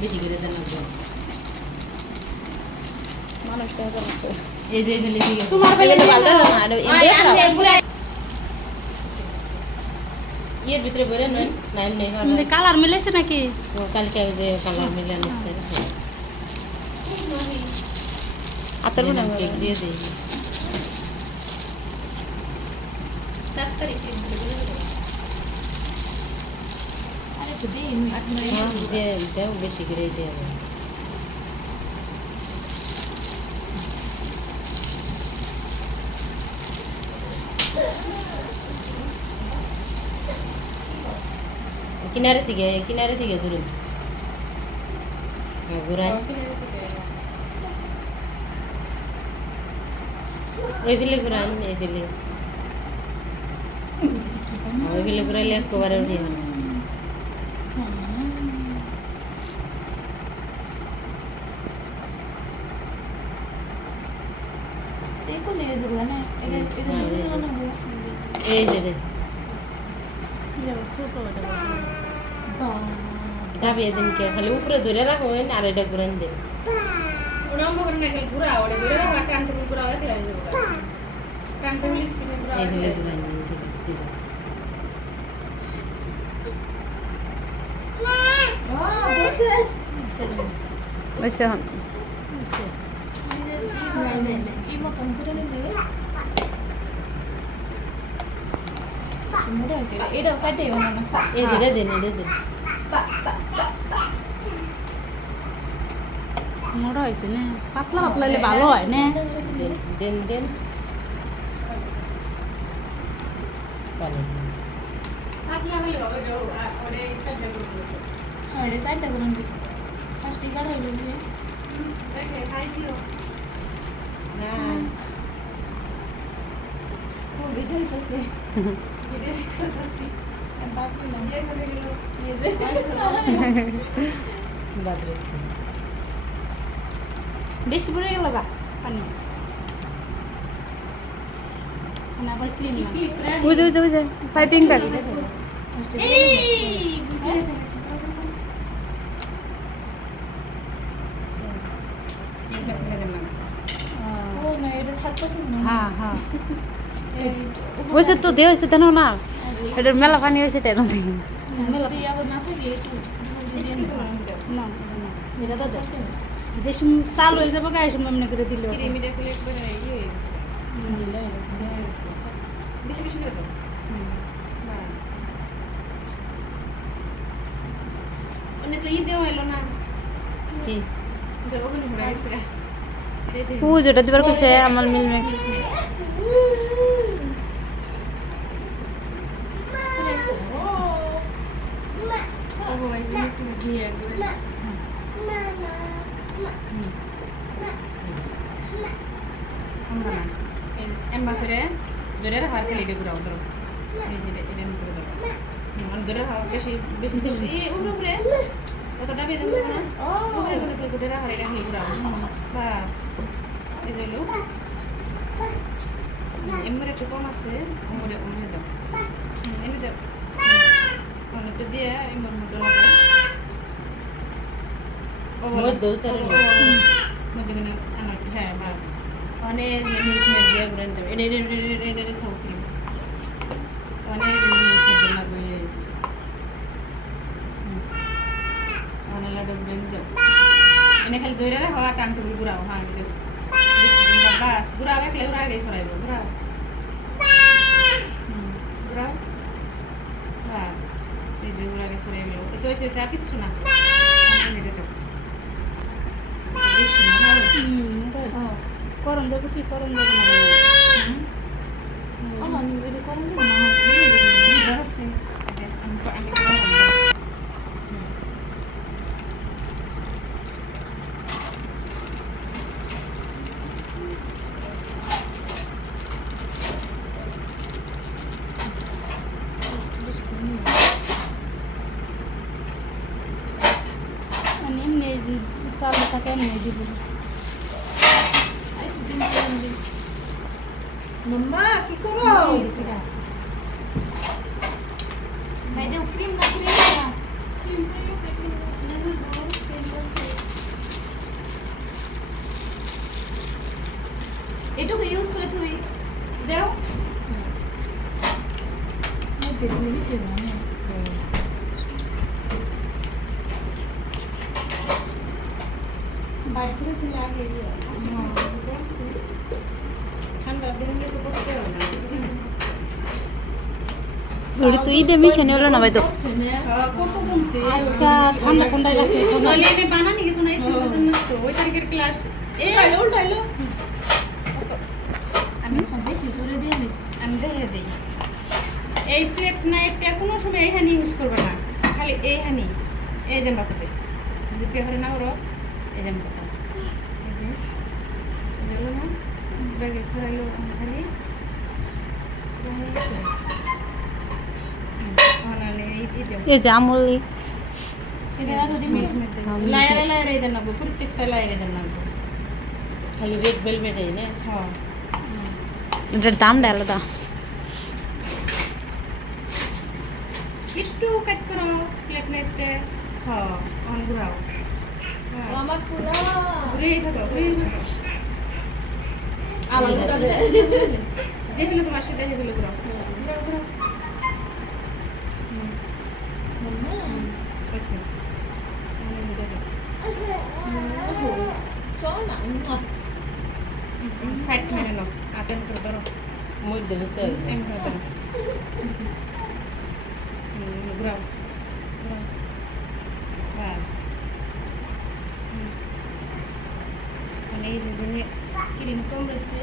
বেশি করে দেন লাগবে মানুষটা তো এই যে ফেলে দিকে তোমার ফেলে ভালো না আর এর ভিতরে ভরে নয় না এমনি মানে কালার মিলাইছে নাকি ও কালকে যে কালার মিলানো আছে আতর না কেক দিয়ে দেই তাড়াতাড়ি কেক দিয়ে দেব আরে তো দেই দেও বেশি করে দেব কিনারে থেকে দূরে ঘুরান ওই ফেলে ঘুরান এই ফেলে ওই ফেলে ঘুরাইলে একবারে উঠিয়ে গেল এই যে রে ডাবিয়ে দিন কে খালি উপরে ধরে রাখো আর এটা ঘুরান দেন এটা সাইডে বানানো এই যে দেন মোটা হয়েছে না পাতলা পাতলা হলে ভালো হয় না দেন বেশি পড়ে গেল গা পানি আবার ক্লিন বুঝে পাইপিং ব্যাগ ওইসব তো দেওয়া হয়েছে তেন না এটার মেলা পানি হয়েছে তেন যে চাল হয়ে যাবো গায়ে মনে করে দিল বেশি বেশি করে তো ই দেওয়া হলো না কি পুজোটা দিবার কইছে আমার মিলমে ধরে রাখা আর খালি ঘুরাও ধরো এটা করে ধরো ধরে রাখা বেশি বেশি উপরে কতটা বেঁধে না ধরে রাখা এটা খালি ঘুরাও বাস এই যে লোক এমনি একটু কম আছে ওমরে দাও এনে দাও অনেকটা দিয়ে এমন মতো লাগা ও বলে দোসরে মধ্যে কোনো আনা হ্যাঁ বাস অনেক মিনিট দিয়ে ঘুরান যাবে এটা খাও কি অনেক মিনিট দিয়ে না বই আছে অনেক লাডু ঘুরান যাও এনে খালি দইরা হাওয়া টান টুল ঘুরাও হ্যাঁ বাস ঘুরাও একলে ঘুরা গেছে সরাইব ঘুরাও ঘুরাও বাস এই যে ঘুরা গেছে সরাই গেল এসে আর কিচ্ছু না এটা তো করন যাবো কি করন যাবো না করন যাবো না চালু থাকে নিয়ে দিব মাম্মা কি করো ভাই দে ক্রিম না ক্রিম না ক্রিম হইছে মানে বাইরে করে তো লাগে ঠান্ডা দিনে তো করতে হবে না ওটা তুই দে মিশন হলো না ভাই তো কত কমছে আজকা ঠান্ডা ঠান্ডা লাগে নলে এনে বানানি কি তোনা এসে বসে না তো ওই তারিখের ক্লাস এই উল্টাইলো আমি বেশি জোরে দিয়ে নিস আমি দেখে দেই এই প্লেট না এই প্লেট কোনো সময় এইখানে ইউজ করবে না খালি এইখানে এই যে বাতাতে যদি পেপারে না করো এই যে বাতা এই যে এলো না ব্যাগে সরাইলো খালি এই যে আমলি লাইরে লাইরে দেন না প্রত্যেকটা লাইরে দেন না খালি রেড ভেলভেট এই না হ্যাঁ এটার দামটা আলাদা একটু কাট করো প্লেট প্লেটে হ্যাঁ অন ঘুরাও আমার পুরো ঘুরেই থাকো আবার ঘুরাও যেগুলো তোমার সাথে সেগুলো ঘুরাও ঘুরাও ঘুরাও ওইসে আমি যেটা দেখ চলো না সাইড মেরে নাও আতেন করে ধরো মধ্যে বসে এম করে ধরো ঘুরাও ঘুরাও বাস মানে এই যে জিনিস ক্রিম কম রয়েছে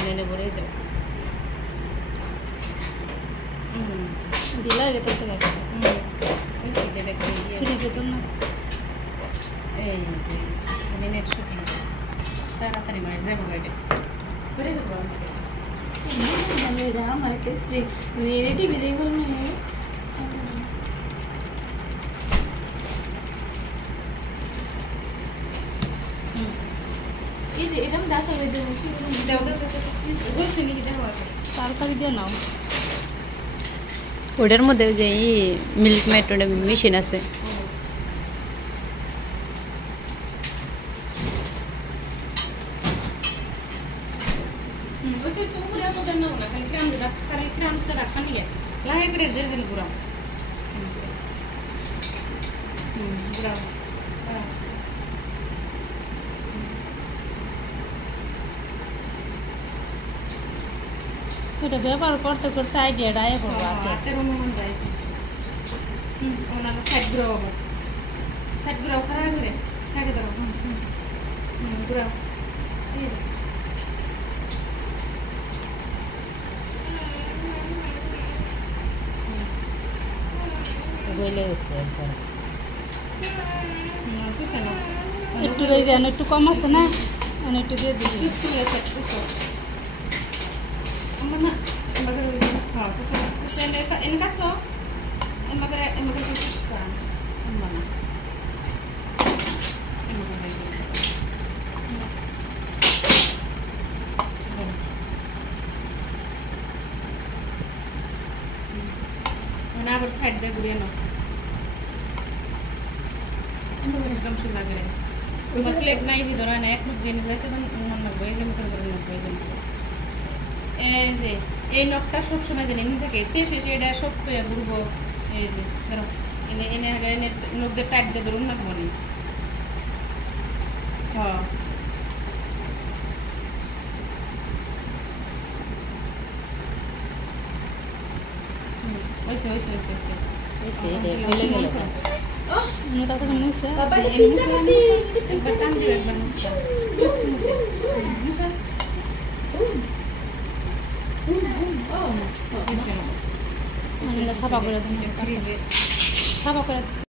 মেনে ভরে দাও দিলা যেতেছে না ওই সাইডে দেখো ফ্রিজে তো না এই যে আমি নেট শুটিং তাড়াতাড়ি মার যাবো গাড়ি করে যাবো আমার একটা স্প্রে রেডি ভিজে গেল না এই যে এটা আমি দাস হবে দেবো দাও দাও বলছি নাকি দাও তাড়াতাড়ি দিয়ে নাও ওটার মধ্যে যে মিল্ক মেট মেশিন আছে ওই সব পুরো তো দেন না খালি ক্রামসটা রাখা নিয়ে লাহে করে দিয়ে দেন পুরো পুরো বাস ওটা ব্যবহার করতে করতে আইডিয়াটা আয় করবো হাতের অনুমান যায় ওনারা সাইড ঘুরাও খারাপ করে সাইডে ধরো ঘুরাও গইলে গেছে একটু রয়ে যায় একটু কম আছে না একটু দিয়ে দিচ্ছি আমার না আমাকে রয়েছে হ্যাঁ en caso আমাকে কিছু করা আমার না আমাকে রয়েছে না আবার সাইড দিয়ে ঘুরিয়ে নাও একদম সোজা করে তোমার প্লেট নাই ভিতরে না এক মুখ দিয়ে নিয়ে যাইতে মন লাগবে এই যে মুখের করে নখবো এই যে এই যে এই নখটা সবসময় জানি এমনি থাকে এতে শেষে এটা শক্ত হয়ে ঘুরবো এই যে ধরো এনে এনে এনে নখ দিয়ে টাইট দিয়ে ধরুন না মনে হ্যাঁ ওইসে ওইসে ওইসে ওইসে ওইসে গইলে গেল মোটা তো মুসা এই মুসা একবার টান দিও একবার মুসা মুসা সাফা করে দিন সাফা করে